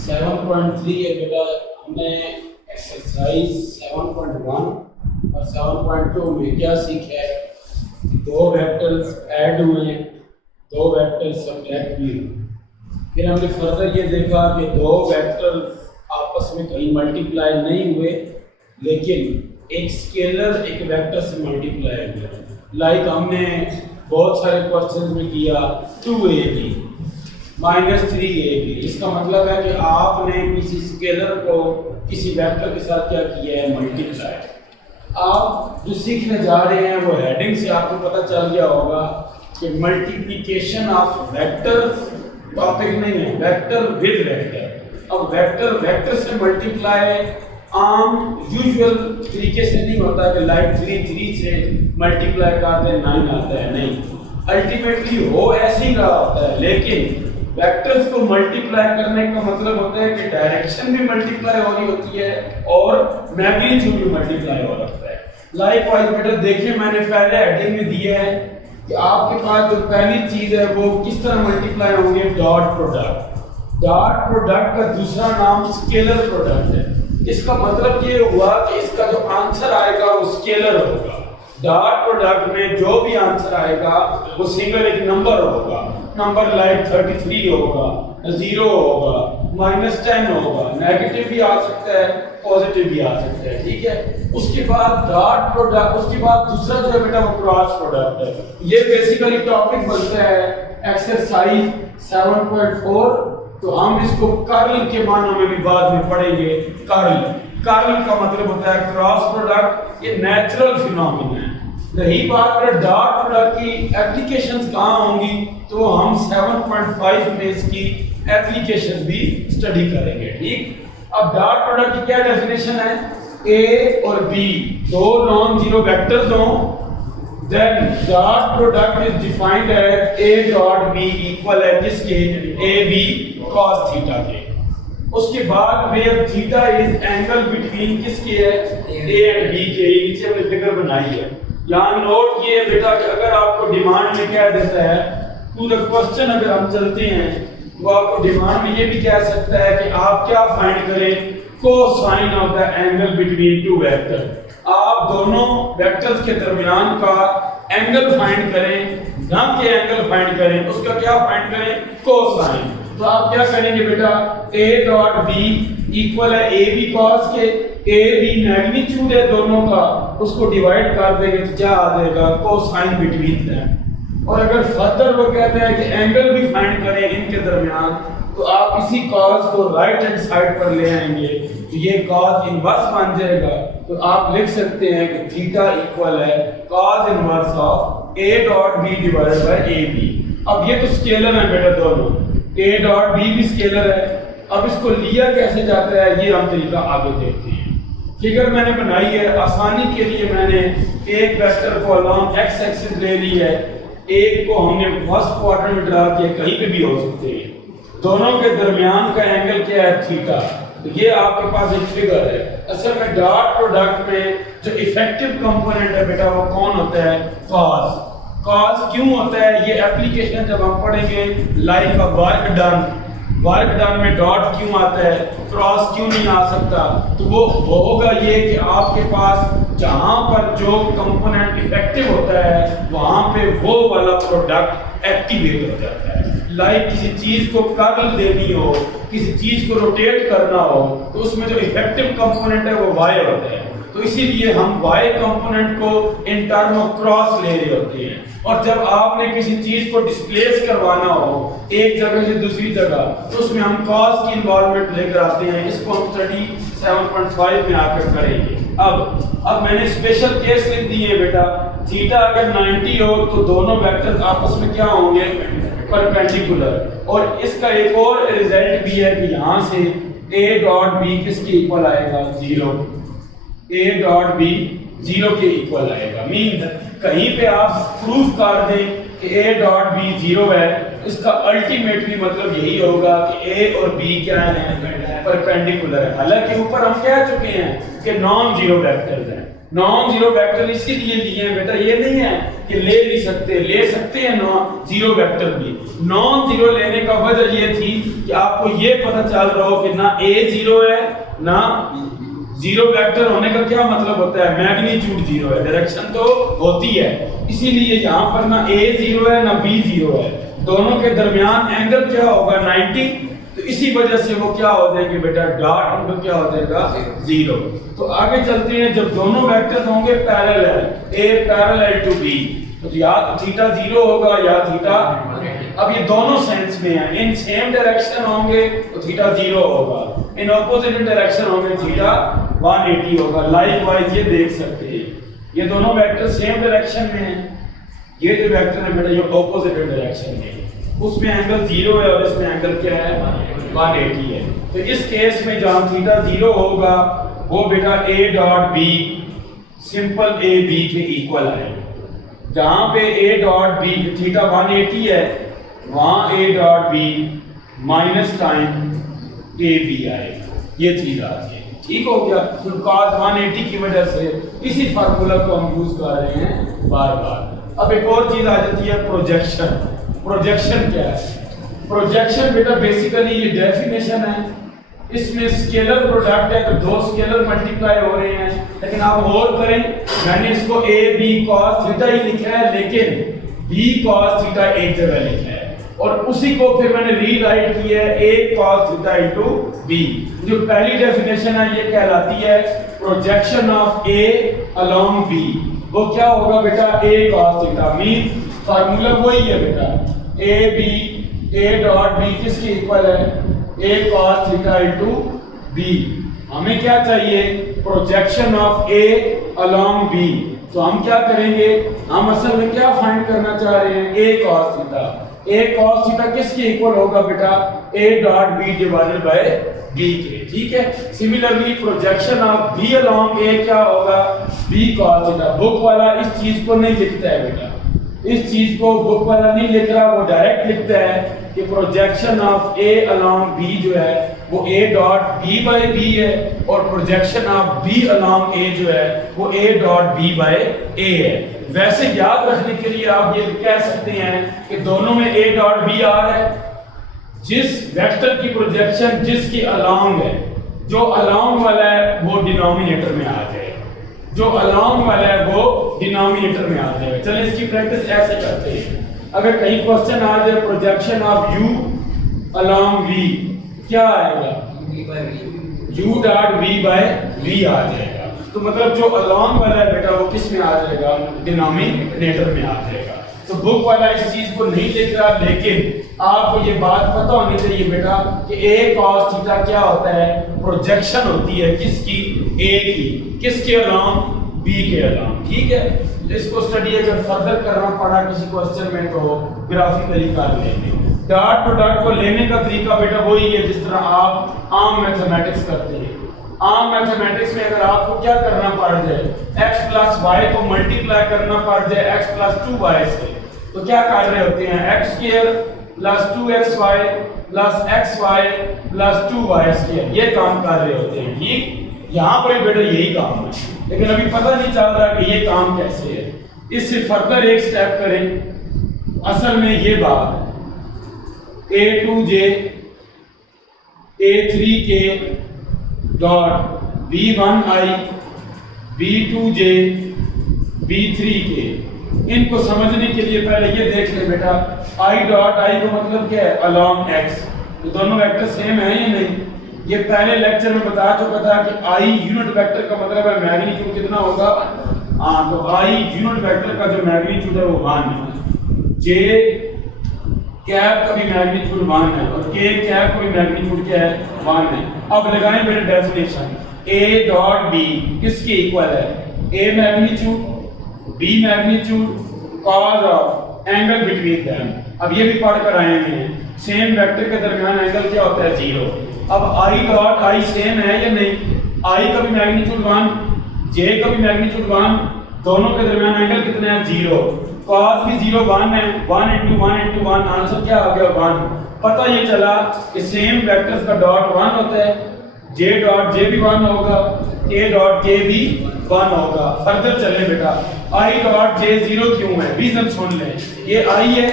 7.3 है बेटा। हमने एक्सरसाइज 7.1 और 7.2 में क्या सीखा है कि दो वेक्टर्स ऐड हुए हैं, दो वेक्टर्स सब्ट्रैक्ट भी हुए। फिर हमने फर्दर ये देखा कि दो वेक्टर्स आपस में कहीं मल्टीप्लाई नहीं हुए, लेकिन एक स्केलर एक वेक्टर से मल्टीप्लाई हुआ। लाइक हमने बहुत सारे क्वेश्चन में किया 2ab माइनस 3ab। इसका मतलब है कि आपने किसी स्केलर को किसी वेक्टर के साथ क्या किया है, मल्टीप्लाई। आप जो सीखने जा रहे हैं वो हेडिंग से आपको पता चल गया होगा कि मल्टीप्लिकेशन ऑफ वेक्टर्स टॉपिक नहीं है, वेक्टर विद वेक्टर। अब वेक्टर वेक्टर से मल्टीप्लाई आम यूजुअल तरीके से नहीं होता कि लाइक 3 से मल्टीप्लाई करते 9 आता है, नहीं। अल्टीमेटली वो ऐसे ही रहा होता है, लेकिन वेक्टर्स को मल्टीप्लाई करने का मतलब होता है कि डायरेक्शन भी मल्टीप्लाई हो रही होती है और मैग्नीट्यूड भी मल्टीप्लाई हो रहा है। लाइक वाइज बेटा देखिए, मैंने पहले हेडिंग में दिया है कि आपके पास जो पहली चीज है वो किस तरह मल्टीप्लाई होंगे, डॉट प्रोडक्ट। डॉट प्रोडक्ट का दूसरा नाम स्केलर प्रोडक्ट है। इसका मतलब ये हुआ कि इसका जो आंसर आएगा वो स्केलर होगा। डॉट प्रोडक्ट में जो भी आंसर आएगा वो सिंगल एक नंबर होगा। नंबर लाइक 33 होगा, 0 होगा, -10 होगा, नेगेटिव भी आ सकता है, पॉजिटिव भी आ सकता है, ठीक है। उसके बाद डॉट प्रोडक्ट, उसके बाद दूसरा जो है बेटा वो क्रॉस प्रोडक्ट है। ये बेसिकली टॉपिक बनता है एक्सरसाइज 7.4। तो हम इसको कर्ल के मानों में भी बाद में पढ़ेंगे। कर्ल का मतलब होता है क्रॉस प्रोडक्ट। ये नेचुरल फिनोमेना है। रही बात है डॉट प्रोडक्ट की एप्लीकेशंस कहाँ होंगी, तो हम 7.5 में इसकी एप्लीकेशन भी स्टडी करेंगे, ठीक। अब डॉट प्रोडक्ट की क्या डेफिनेशन है, ए और बी दो नॉन जीरो वेक्टर्स हों, then dot product is defined as a dot b equal है किसके, ab cos थीटा के। उसके बाद where theta is angle between किसके है, a and b के। नीचे हमने फिगर बनाई है, यहाँ नोट किए बेटा कि अगर आपको डिमांड में क्या देता है टू द क्वेश्चन, अगर हम चलते हैं वो आपको डिमांड में ये भी कह सकता है कि आप क्या फाइंड करें, cosine of the angle between two vector. आप दोनों वेक्टर्स के दरमियान का एंगल फाइंड करें, ना कि एंगल फाइंड करें, उसका क्या फाइंड करें, कोसाइन। तो आप क्या करेंगे बेटा, a डॉट b इक्वल है ab cos के, ab मैग्नीट्यूड है दोनों का, उसको डिवाइड कर देंगे तो क्या आ जाएगा, कोसाइन बिटवीन देम। और अगर फर्दर वो कहते हैं कि एंगल भी फाइंड करें इनके दरमियान, तो आप इसी cos को राइट हैंड साइड पर ले आएंगे तो ये cos इनवर्स बन जाएगा। तो आप लिख सकते हैं कि थीटा इक्वल है cos inverse of a dot b divided by ab। अब ये तो स्केलर है बेटा दोनों, a डॉट b भी स्केलर है। अब इसको लिया कैसे जाता है ये हम तरीका आगे देखते हैं। फिगर मैंने बनाई है, आसानी के लिए मैंने एक वेक्टर को अलोंग x एक्सिस ले ली है, एक को हमने फर्स्ट क्वाड्रेंट में ड्रा किया, कहीं पे भी हो सकते हैं। दोनों के दरमियान का एंगल क्या है, थीटा। तो ये आपके पास एक फिगर है। असल में डॉट प्रोडक्ट में जो इफेक्टिव कंपोनेंट है बेटा वो कौन होता है, cos। cos क्यों होता है, ये एप्लीकेशन जब हम पढ़ेंगे लाइक वर्क डन में डॉट क्यों आता है, क्रॉस क्यों नहीं आ सकता, तो वो होगा ये कि आपके पास जहां पर जो कंपोनेंट इफेक्टिव होता है वहां पे वो वाला प्रोडक्ट एक्टिवेट हो जाता है। लाइक किसी चीज को कर्ल देनी हो, किसी चीज को रोटेट करना हो, तो उसमें जो इफेक्टिव कंपोनेंट है वो y होता है। तो इसीलिए हम y कंपोनेंट को इन टर्म ऑफ क्रॉस ले रहे होते हैं। और जब आपने किसी चीज को डिस्प्लेस करवाना हो एक जगह से दूसरी जगह, तो उसमें हम cos की इन्वॉल्वमेंट लेकर आते हैं। इसको हम स्टडी 7.5 में आकर करेंगे। अब मैंने स्पेशल केस लिख दिए है बेटा, थीटा अगर 90 हो तो दोनों वेक्टर्स आपस में क्या होंगे, परपेंडिकुलर। और इसका एक और रिजल्ट भी है कि यहाँ से a डॉट b किसके इक्वल आएगा, 0। a डॉट b 0 के इक्वल आएगा। मीन कहीं पे आप प्रूफ कर दें कि a डॉट b 0 है, इसका अल्टीमेटली मतलब यही होगा कि a और b क्या है, परपेंडिकुलर है। हालांकि ऊपर हम कह चुके हैं कि नॉन जीरो वेक्टर्स हैं, नॉन जीरो वेक्टर इसके लिए लिए हैं बेटा, ये नहीं है कि ले सकते हैं नॉन जीरो वेक्टर भी। नॉन जीरो लेने का वजह ये थी कि आपको ये पता चल रहा हो कि ना ए जीरो है ना जीरो वेक्टर होने का क्या मतलब होता है, मैग्नीट्यूड जीरो है, डायरेक्शन तो होती है, इसीलिए यहाँ पर ना ए जीरो है ना बी जीरो है, दोनों के दरमियान एंगल क्या होगा 90, तो इसी वजह से वो क्या हो जाएंगे बेटा, डॉट एंगल क्या हो जाएगा जीरो। तो आगे चलते हैं, जब दोनों वेक्टर्स होंगे parallel, A parallel to B, तो या तो थीटा जीरो होगा या थीटा, अब ये दोनों सेंस में है, इन सेम डायरेक्शन होंगे तो थीटा जीरो होगा, इन ऑपोजिट डायरेक्शन होंगे थीटा 180 होगा। लाइकवाइज ये देख सकते हैं ये दोनों वेक्टर सेम डायरेक्शन में हैं, ये जो वेक्टर है बेटा ये ऑपोजिट डायरेक्शन में है, उसमें एंगल जीरो है और इसमें एंगल क्या है 180 है। तो इस केस में जहां थीटा जीरो होगा वो बेटा a dot b simple a b के इक्वल आएगा, जहां पे a डॉट b थीटा 180 है वहां a dot b minus time a b आएगा, ये चीज आ गई, ठीक हो गया। तो cos 180 की वजह से इसी फार्मूला को हम यूज कर रहे हैं बार बार। अब एक और चीज आ जाती है प्रोजेक्शन। प्रोजेक्शन क्या है? प्रोजेक्शन बेटा बेसिकली ये डेफिनेशन है, इसमें स्केलर प्रोडक्ट है तो दो स्केलर मल्टीप्लाई हो रहे हैं, लेकिन आप और करें, मैंने इसको a b cos थीटा ही लिखा है लेकिन b cos थीटा एक जगह लिखा है और उसी को फिर मैंने रीराइट किया है a cos theta into b। जो पहली डेफिनेशन है ये कहलाती है projection of a along b, वो क्या होगा बेटा a cos theta, mean formula वही है बेटा a डॉट b किसके इक्वल है a cos theta into b। हमें क्या चाहिए projection of a along b, तो हम क्या करेंगे, हम असल में क्या फाइंड करना चाह रहे हैं a cos theta, a cos theta किसके इक्वल होगा बेटा a dot b divided by b के, ठीक है। Similarly projection of b along a क्या होगा b cos थीटा। बुक वाला इस चीज को नहीं लिखता है बेटा, इस चीज को बुक वाला नहीं लिख रहा, वो डायरेक्ट लिखता है कि projection of a along b जो है वो a dot b by b है और projection of b along a जो है वो a dot b by a है। वैसे याद रखने के लिए आप ये कह सकते हैं कि दोनों में a डॉट b आ रहा है, जिस वेक्टर की प्रोजेक्शन जिसके अलोंग है, जो अलोंग वाला है वो डिनोमिनेटर में आ जाए, जो अलोंग वाला है वो डिनोमिनेटर में आ जाएगा। चलिए इसकी प्रैक्टिस ऐसे करते हैं, अगर कहीं क्वेश्चन आ जाए projection of u along v क्या आएगा u dot v by v आ जाएगा, तो मतलब जो अलोंग वाला है बेटा वो किस में आ जाएगा डिनोमिनेटर में आ जाएगा। तो बुक वाला इस चीज को नहीं लिख रहा, लेकिन आपको ये बात पता होनी चाहिए बेटा कि a cos थीटा क्या होता है, प्रोजेक्शन होती है किसकी a की, किसके अलोंग b के अलोंग, ठीक है। इसको स्टडी अगर फर्दर करना पड़ा किसी क्वेश्चन में तो ग्राफिकली कर लेंगे। डॉट प्रोडक्ट को लेने का तरीका बेटा वही है जिस तरह आप आम मैथमेटिक्स करते हैं। आम मैथमेटिक्स में अगर आपको क्या करना पड़ जाए, x प्लस वाई को मल्टीप्लाई करना पड़ जाए x प्लस 2y से, तो क्या कर रहे होते हैं x square plus 2xy plus xy plus 2y square, ये काम कर रहे होते हैं, ठीक। यहाँ पर बेटा यही काम है, लेकिन अभी पता नहीं चल रहा कि ये काम कैसे है। इससे फर्दर एक स्टेप करें, असल में ये बात है a2j a3k dot b1i b2j b3k, इनको समझने के लिए पहले ये देख ले बेटा i डॉट i का मतलब क्या है अलोंग x, तो दोनों वेक्टर सेम है या नहीं। ये पहले लेक्चर में बता चुका था कि i यूनिट वेक्टर का मतलब है मैग्नीट्यूड कितना होगा, हाँ, तो i यूनिट वेक्टर का जो मैग्नीट्यूड है वो 1 है, j कैप का भी मैग्नीट्यूड 1 है और k कैप का भी मैग्नीट्यूड क्या है 1 है। अब लगाएं बेटा डेफिनेशन, a डॉट b किसके इक्वल है, a magnitude b magnitude cos of angle between them. अब ये भी पढ़ कर आए हैं, सेम वेक्टर के दरमियान एंगल क्या होता है 0। अब i डॉट i सेम है या नहीं, i का भी मैग्नीट्यूड 1 j का भी मैग्नीट्यूड 1, दोनों के दरमियान एंगल कितना है 0, cos भी 0 1 है, 1 into 1 into 1 आंसर क्या आ गया 1। पता ये चला कि सेम वेक्टर्स का डॉट 1 होता है, जे डॉट जे भी 1 होगा, के डॉट के भी 1 होगा। फर्दर चले बेटा, आई डॉट जे 0 क्यों है, रीजन सुन ले। ये आई है,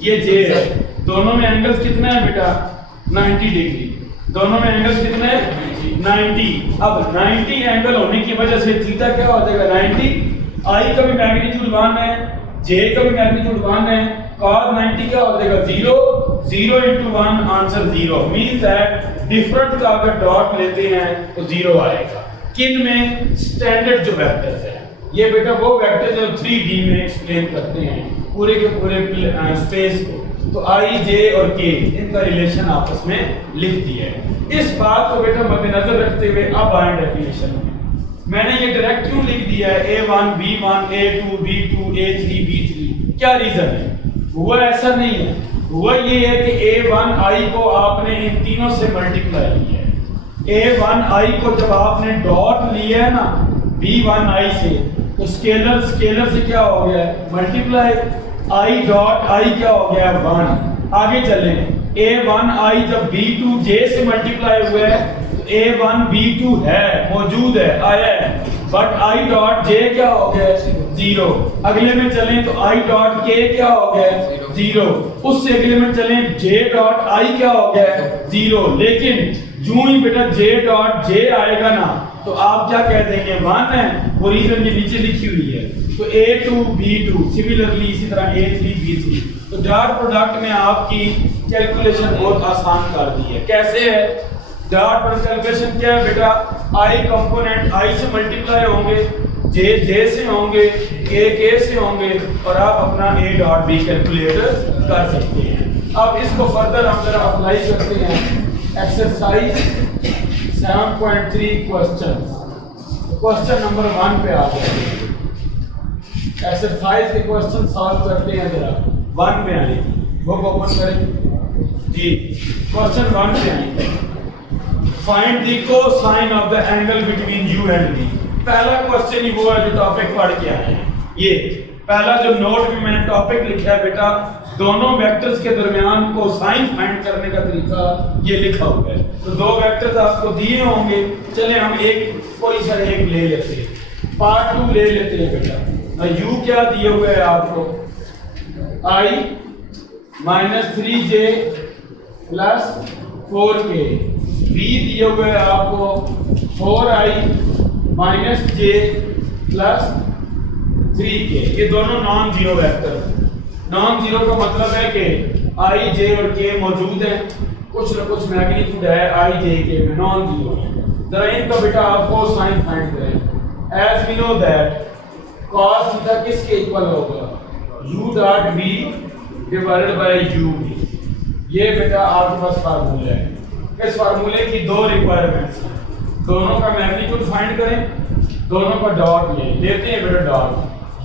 ये जे है, दोनों में एंगल कितना है बेटा 90 डिग्री, दोनों में एंगल कितना है 90। अब 90 एंगल होने की वजह से थीटा क्या हो जाएगा 90। आई का भी मैग्नीट्यूड 1 है, जे का भी मैग्नीट्यूड 1 है, cos 90 क्या हो जाएगा 0, 0 into 1 answer 0 means that different का अगर डॉट लेते हैं तो 0 आएगा। किन में, स्टैंडर्ड जो वेक्टर्स है, ये बेटा वो वेक्टर्स जो 3D में एक्सप्लेन करते हैं पूरे के पूरे स्पेस को। तो आई जे और के इनका रिलेशन आपस में लिख दिया है। इस बात को बेटा मद्देनजर रखते हुए अब आए डेफिनेशन में। मैंने ये डायरेक्ट क्यों लिख दिया है A1 B1 A2 B2 A3 B3, क्या रीजन है? हुआ ऐसा नहीं है, हुआ ये है कि A1 I को आपने इन तीनों से मल्टीप्लाई किया है। A1 I को जब आपने डॉट लिया है ना B1 I से, तो स्केलर से क्या हो गया है मल्टीप्लाई, I डॉट I क्या हो गया 1। आगे चलें, A1 I जब B2 J से मल्टीप्लाई हुआ है तो A1 B2 है, मौजूद है, आया है, बट I डॉट J क्या हो गया 0। अगले में चलें तो I डॉट K क्या हो गया 0। उससे अगले में चलें J डॉट I क्या हो गया 0। लेकिन जो ही बेटा J डॉट J आएगा ना तो आप क्या कह देंगे 1 है, वो रीजन के नीचे लिखी हुई है। तो A2 B2 सिमिलरली इसी तरह A3 B3। तो डॉट प्रोडक्ट में आपकी कैलकुलेशन बहुत आसान कर दी है। कैसे है डॉट प्रोडक्ट कैलकुलेशन, क्या है बेटा I कंपोनेंट I से मल्टीप्लाई होंगे, J से होंगे, K से होंगे, और आप अपना A डॉट B कैलकुलेट कर सकते हैं। अब इसको फर्दर हम जरा अप्लाई करते हैं एक्सरसाइज 7.3 क्वेश्चन नंबर 1 पे आ गए। एक्सरसाइज के क्वेश्चन सॉल्व करते हैं जरा 1 पे आए, बुक ओपन करें जी। क्वेश्चन 1 पे आए, find the cosine of the angle between you and me. पहला क्वेश्चन ही वो है जो टॉपिक पढ़ के आए हैं। ये पहला जो नोट में मैंने टॉपिक लिखा है बेटा, दोनों वेक्टर्स के दरमियान कोसाइन फाइंड करने का तरीका ये लिखा हुआ है। तो दो वेक्टर्स आपको दिए होंगे, चले हम एक कोई सा एक ले लेते हैं, पार्ट 2 ले लेते हैं बेटा। u क्या दिए हुए है आपको I minus 3j plus 4k, v दिए हुए है आपको 4i minus j plus 3k। ये दोनों non zero vector. Non zero का मतलब है कि i j और k मौजूद है, कुछ न कुछ मैग्नीट्यूड है i j k में, नॉन जीरो है। जरा इनका बेटा आपको साइन फाइंड करें। As we know that cos theta किसके इक्वल होगा u dot v divided by u v। ये बेटा आपके पास फार्मूला है। इस फार्मूले की दो रिक्वायरमेंट्स हैं, दोनों का मैग्नीट्यूड फाइंड करें, दोनों का डॉट लेते हैं बेटा डॉट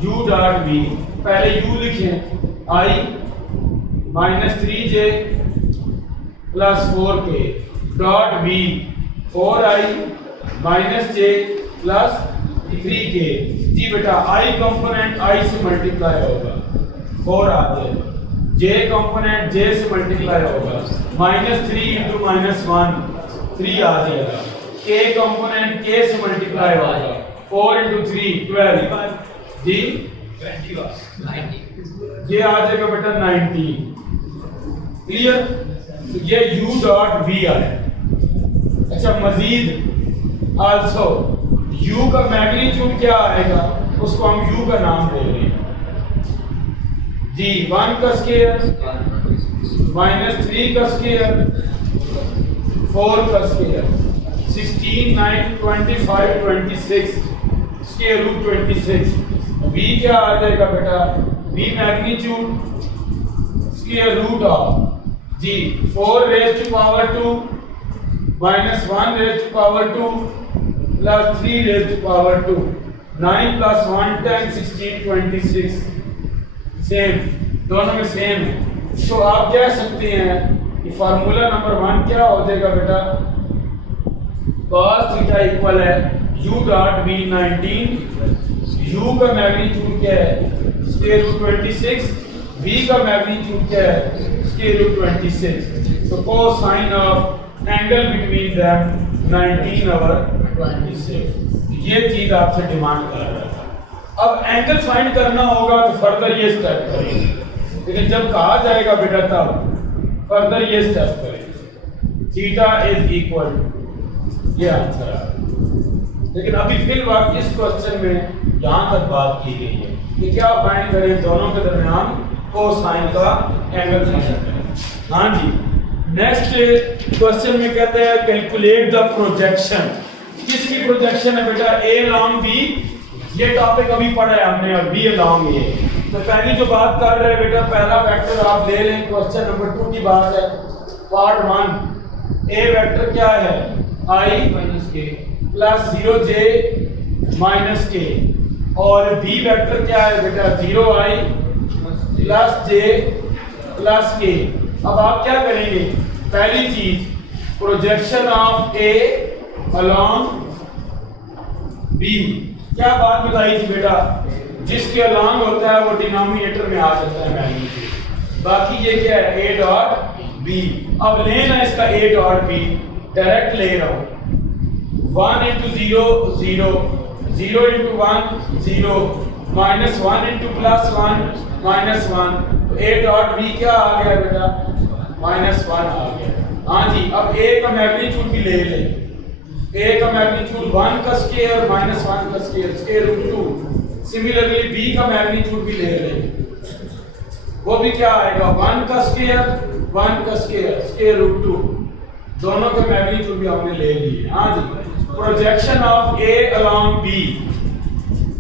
u डॉट v। पहले u लिखें I minus 3j plus 4k dot v 4i minus j plus 3k। जी बेटा I कंपोनेंट I से मल्टीप्लाई होगा 4 आ जाएगा, J कंपोनेंट J से मल्टीप्लाई होगा माइनस 3 इंटू माइनस 1 3 आ जाएगा, K कंपोनेंट K से मल्टीप्लाई होगा 4 इंटू 3 12 जी 90, ये आ जाएगा बेटा 90। क्लियर? तो ये u डॉट v आया। अच्छा मजीद आल्सो u का मैग्नीट्यूड क्या आएगा, उसको हम u का नाम दे रहे हैं जी। 1 का स्क्वायर माइनस 3 का स्क्वायर 4 का स्क्वायर 16 9 25 26 स्क्वायर रूट 26। v क्या आ जाएगा बेटा v magnitude square root of जी 4 raise to power 2 minus 1 raise to power 2 plus 3 raise to power 2 9 plus 1 10 16 26 same, दोनों में सेम है। तो आप कह सकते हैं कि फार्मूला नंबर 1 क्या हो जाएगा बेटा, cos थीटा इक्वल है u डॉट v 19, u का मैग्नीट्यूड क्या है स्क्वायर रूट 26, v का मैग्नीट्यूड क्या है स्क्वायर रूट 26। तो cosine of angle between them 19 और 26। ये चीज आपसे डिमांड कर रहा था। अब एंगल फाइंड करना होगा तो फर्दर ये स्टेप करेंगे, लेकिन जब कहा जाएगा बेटा तब फर्दर ये स्टेप करेंगे। थीटा इज इक्वल, ये आंसर है। लेकिन अभी फिलहाल इस क्वेश्चन में यहाँ तक बात की गई है कि क्या फाइंड करें, दोनों के दरमियान कोसाइन का एंगल फाइंड करें। हाँ जी, नेक्स्ट क्वेश्चन में कहते हैं कैलकुलेट द प्रोजेक्शन। किसकी प्रोजेक्शन है बेटा? ए अलॉन्ग बी। ये टॉपिक अभी पढ़ा है हमने, और बी अलॉन्ग ए। तो पहली जो बात कर रहे हैं बेटा, पहला वेक्टर आप ले लें, क्वेश्चन नंबर 2 की बात है, पार्ट 1। ए वेक्टर क्या है? i - k plus 0j minus k, और बी वेक्टर क्या है बेटा? 0i plus j plus k। अब आप क्या करेंगे? पहली चीज, projection of A along B. क्या बात बताई थी बेटा? जिसके अलॉन्ग होता है वो डिनोमिनेटर में आ जाता है मैग्नीट्यूड। बाकी ये क्या है? A dot B. अब लेना इसका ए डॉट बी, डायरेक्ट ले रहा हूं। 1 into 0 0, 0 into 1 0, minus 1 into plus 1 minus 1। तो a डॉट b क्या आ गया बेटा? -1 आ गया। हाँ जी, अब a का मैग्नीट्यूड भी ले लें। a का मैग्नीट्यूड 1 का स्क्वायर माइनस 1 का square, square root 2। Similarly b का मैग्नीट्यूड भी ले लें, वो भी क्या आएगा? 1 का स्क्वायर 1 का स्क्वायर, स्क्वायर रूट 2। दोनों के मैग्नीट्यूड भी हमने ले लिए। हाँ जी, projection of a along b,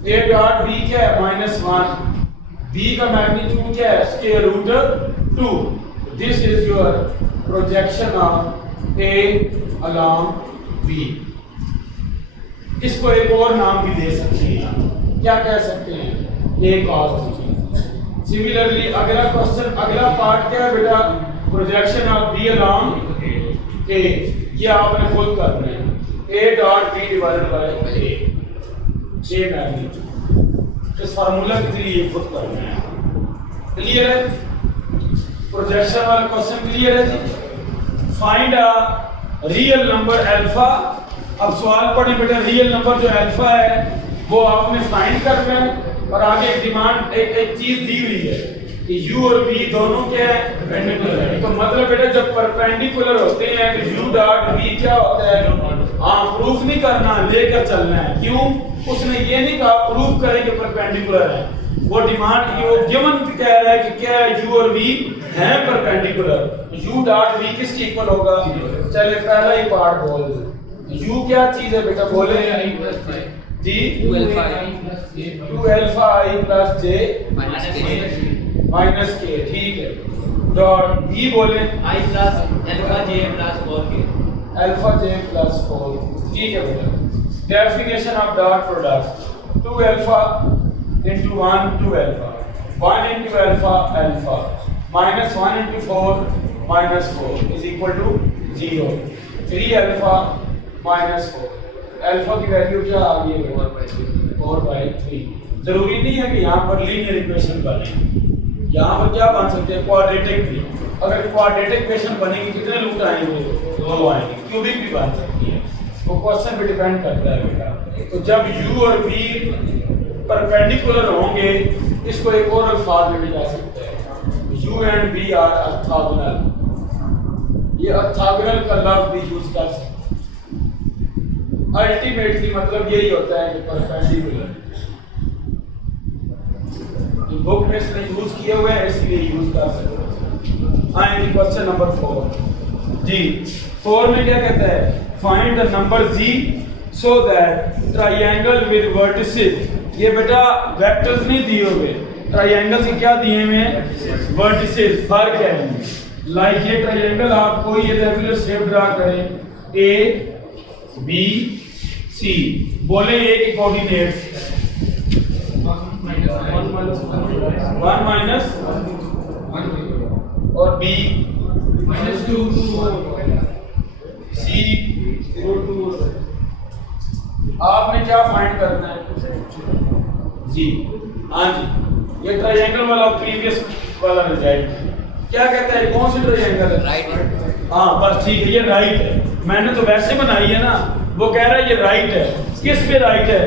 a dot b क्या है? -1। b का मैग्नीट्यूड क्या है? Square root 2। This is your projection of a along b। इसको एक और नाम भी दे सकते हैं, क्या कह सकते हैं? a cos theta. सिमिलरली अगला क्वेश्चन, अगला पार्ट क्या है बेटा? Projection of b along a। ये आपने खुद करना है, a dot b divided by a, ये मैग्नीट्यूड। इस फार्मूला के लिए खुद करना है। क्लियर है? प्रोजेक्शन वाला क्वेश्चन क्लियर है जी? Find a real number alpha. अब सवाल पढ़े बेटा, रियल नंबर जो अल्फा है वो आपने फाइंड करना है, और आगे एक डिमांड, एक चीज दी हुई है कि u और v दोनों क्या है? परपेंडिकुलर है। तो मतलब बेटा जब परपेंडिकुलर होते हैं तो u डॉट v क्या होता है? हाँ, प्रूफ नहीं करना, लेकर चलना है। क्यों? उसने ये नहीं कहा प्रूफ करें कि परपेंडिकुलर है, वो डिमांड की, वो गिवन कह रहा है कि क्या है? u और v हैं परपेंडिकुलर। u डॉट v किसके इक्वल होगा? चलिए पहला ही पार्ट बोल दो। u क्या चीज है बेटा? बोले जी, 2 alpha i plus j minus k। ठीक है, डॉट v बोले i plus alpha j plus 4k, alpha j plus 4। ठीक है बेटा, definition of dot product 2 alpha into 1 2 alpha, 1 into alpha alpha, minus 1 into 4 minus 4 is equal to 0। 3 alpha minus 4, alpha की value क्या आ गई है? 4/3। जरूरी नहीं है कि यहाँ पर लीनियर इक्वेशन बने, यहाँ पर क्या बन सकते हैं? क्वाड्रेटिक भी। अगर क्वाड्रेटिक इक्वेशन बनेगी कितने रूट आएंगे? 2 आएंगे। क्यूबिक भी बन सकती है, तो क्वेश्चन पे डिपेंड करता है बेटा। तो जब u और v परपेंडिकुलर होंगे, इसको एक और अल्फाज में भी जा सकते हैं, u and v are orthogonal. ये ऑर्थोगोनल का लफ्ज भी यूज कर सकते हैं। अल्टीमेटली मतलब यही होता है कि परपेंडिकुलर। बुक में इसने यूज किए हुए हैं, इसलिए यूज कर सकते हैं। आएंगे क्वेश्चन नंबर 4 जी। 4 में क्या कहता है? Find the number z so that triangle with vertices। ये बेटा वेक्टर्स नहीं दिए हुए, ट्रायंगल के क्या दिए हुए हैं? वर्टिसेस। फर्क है इनमें। लाइक ये ट्रायंगल आप कोई ये रेगुलर शेप ड्रा करें, a b c, बोले a की कोऑर्डिनेट्स 1 माइनस और b -2 c 0 2। आपने क्या फाइंड करना है जी? हाँ जी, ये ट्रायंगल वाला प्रीवियस वाला रिजल्ट क्या कहता है? कौन सी ट्रायंगल है? राइट। हाँ बस ठीक है, ये राइट है। मैंने तो वैसे बनाई है ना, वो कह रहा है ये राइट है, किस पे राइट है,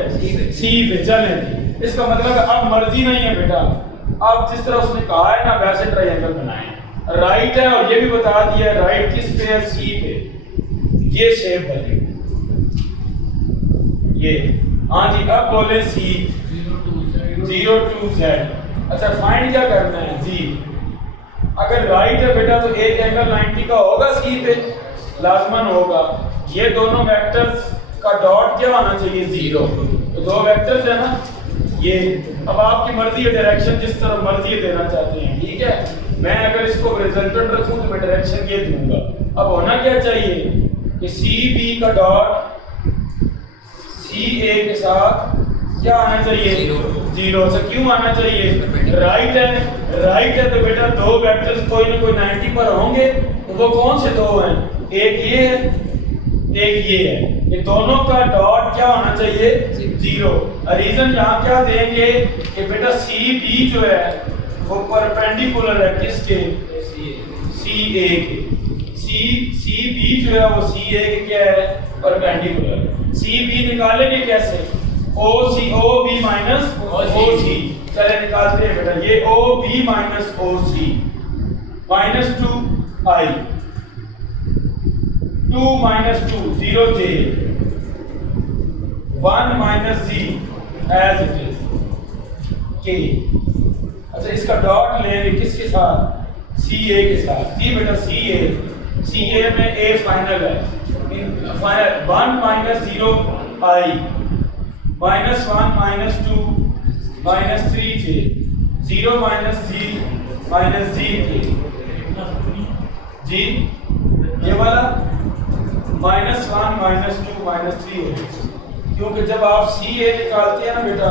सी पे। चलें, इसका मतलब अब मर्जी नहीं है बेटा, अब जिस तरह उसने कहा है ना वैसे ट्रायंगल बनाएं। राइट है और ये भी बता दिया राइट किस पे है, सी पे। ये शेप बनेगी ये। हाँ जी, अब बोले सी 0 to Z। अच्छा फाइंड क्या करना है जी, अगर राइट है बेटा तो एक एंगल 90 का होगा सी पे, लाजमन होगा। ये दोनों वेक्टर्स का डॉट क्या होना चाहिए, 0। तो दो वेक्टर्स है ना ये। अब आपकी मर्जी है, डायरेक्शन जिस तरफ मर्जी देना चाहते हैं, ठीक है। मैं अगर इसको रिजल्टेंट रखूं तो मैं डायरेक्शन ये दूंगा। अब होना क्या चाहिए कि सी बी का डॉट सी ए के साथ क्या आना चाहिए, 0। अच्छा क्यों आना चाहिए, राइट है। राइट है तो बेटा दो वेक्टर्स कोई ना कोई 90 पर होंगे, तो वो कौन से दो हैं, एक ये है एक ये है। ये दोनों का डॉट क्या होना चाहिए, 0। रीजन यहाँ क्या देंगे कि बेटा सी बी जो है वो परपेंडिकुलर है किसके, सी ए के। सी बी जो है वो सी ए के क्या है, परपेंडिकुलर। सी बी निकालेंगे कैसे, ओ बी माइनस ओ सी। चले निकालते हैं बेटा, ये O B minus O C -2 I 2 - 2 0 J 1 - Z as it is K। अच्छा इसका डॉट लेंगे किसके साथ, सी ए के साथ। जी बेटा सी ए में ए फाइनल है, final 1 - 0 I -1 - 2 -3 J 0 - Z K जी। ये वाला -1 - 2 -3 है, क्योंकि जब आप सी ए निकालते हैं ना बेटा,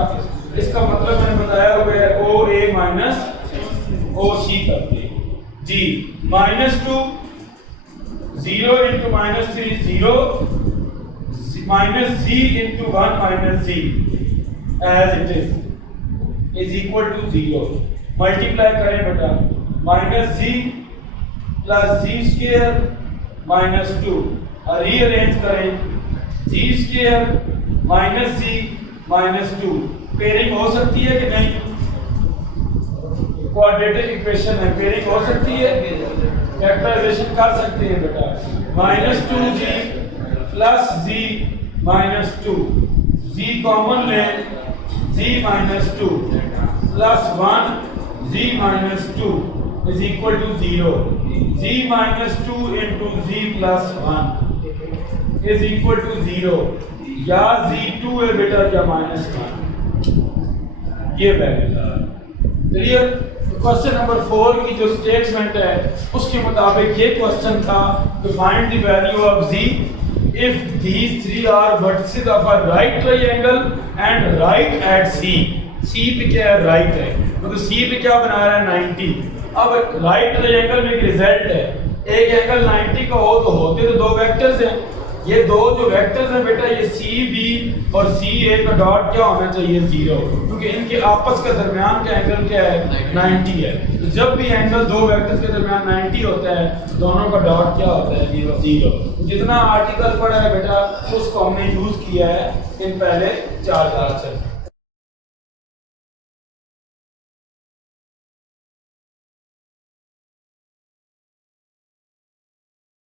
इसका मतलब मैंने बताया हुआ है ओ ए माइनस ओ सी करते हैं जी। -2 0 × -3 0 -z × 1 - z as it is equal to 0। Multiply करें बेटा, -z + z² -2, रीअरेंज करें z² -z -2। पेयरिंग हो सकती है कि नहीं, क्वाड्रेटिक इक्वेशन है, पेयरिंग हो सकती है, फैक्टराइजेशन कर सकते हैं बेटा। -2z + z -2, z कॉमन लें, z -2 + 1 z -2 is equal to 0। z -2 × z + 1 is equal to 0। या z2 है बेटा या -1, ये वैल्यू है। क्लियर। क्वेश्चन नंबर 4 की जो स्टेटमेंट है उसके मुताबिक ये क्वेश्चन था to find the value of z if these three are vertices of a right triangle and right at c। c पे क्या है, राइट है, तो c पे क्या बना रहा है, 90। अब राइट ट्रायंगल में एक रिजल्ट है, एक एंगल 90 का हो तो होते तो दो वेक्टर्स हैं। ये दो जो वेक्टर्स हैं बेटा, ये सी बी और सी ए का डॉट क्या होना चाहिए, 0, क्योंकि इनके आपस का दरमियान का एंगल क्या है, 90 है। तो जब भी एंगल दो वेक्टर्स के दरमियान 90 होता है तो दोनों का डॉट क्या होता है, 0। जितना आर्टिकल पढ़ा है बेटा उसको हमने यूज किया है इन पहले 4 क्लास।